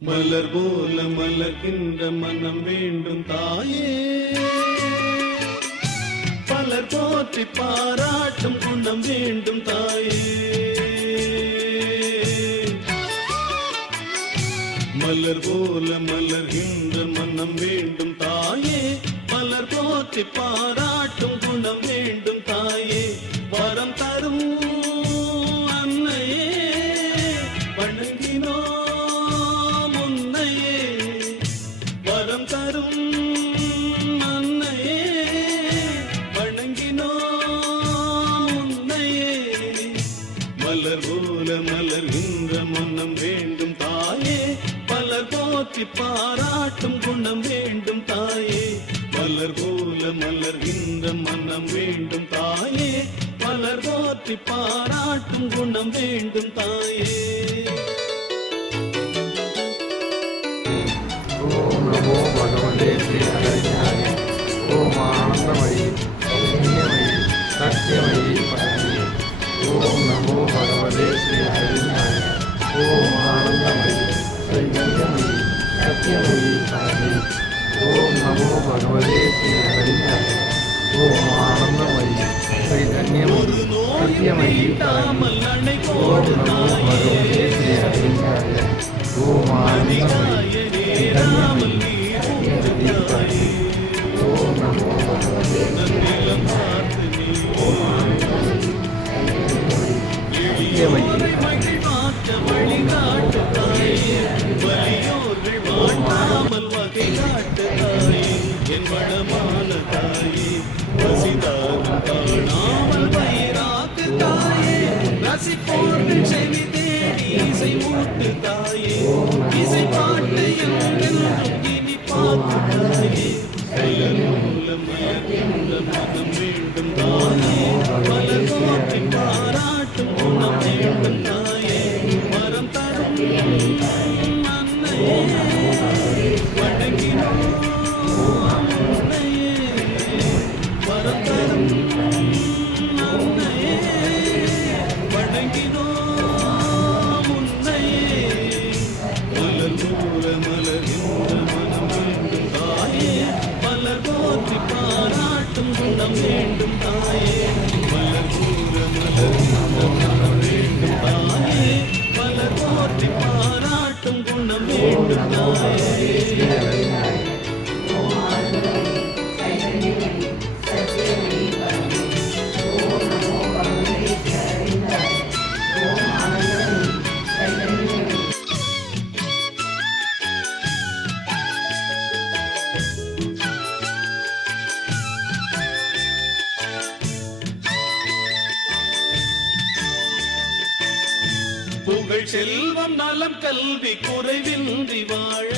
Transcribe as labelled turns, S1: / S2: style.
S1: மலர் போல மலர்கின்ற மனம் வேண்டும் தாயே. பலர் போற்றி பாராட்டும் குணம் வேண்டும் தாயே. மலர் போல மலர்கின்ற மனம் வேண்டும் தாயே. பலர் போற்றி பாராட்டும் குணம் வேண்டும் போற்றி பாராட்டும் குணம் வேண்டும் தாயே. மலர் போல மலர்கின்ற மனம் வேண்டும் தாயே. மலர் போற்றி பாராட்டும் குணம் வேண்டும் தாயே.
S2: ஓம் நமோ பகவதே ஸ்ரீ ஹரிஞானி ஓம் ஆனந்தமயி. புண்ணியமயி சத்தியமயி பரமி ஓம் நமோ பகவதே ஸ்ரீ ஹரிஞானி ஓம் ஆனந்தமயி. சைதன்யமயி சத்தியமயி ஓம் நமோ பகவதே ஸ்ரீ ஹரிஞானி ஓம் ஆனந்தமயி சைதன்யமயி சத்தியமயி பரமி ஓம் நமோ பகவதே ஸ்ரீ ஓம் ஆனந்தமயி ஓம் நமோ பகவதே
S1: வழிகாட்டு ரசிப்போர்கள் செவி தேடி இசை மூட்டு தாயே இசை பாட்டு என்றென்றும் போற்றி பாராட்டும் குணம் வேண்டும் தாயே. பல மூல வேண்டும் தாயே பல போற்றி பாராட்டும் குணம் வேண்டும் தாயே. செல்வம் நலம் கல்வி குறைவின்றி வாழ.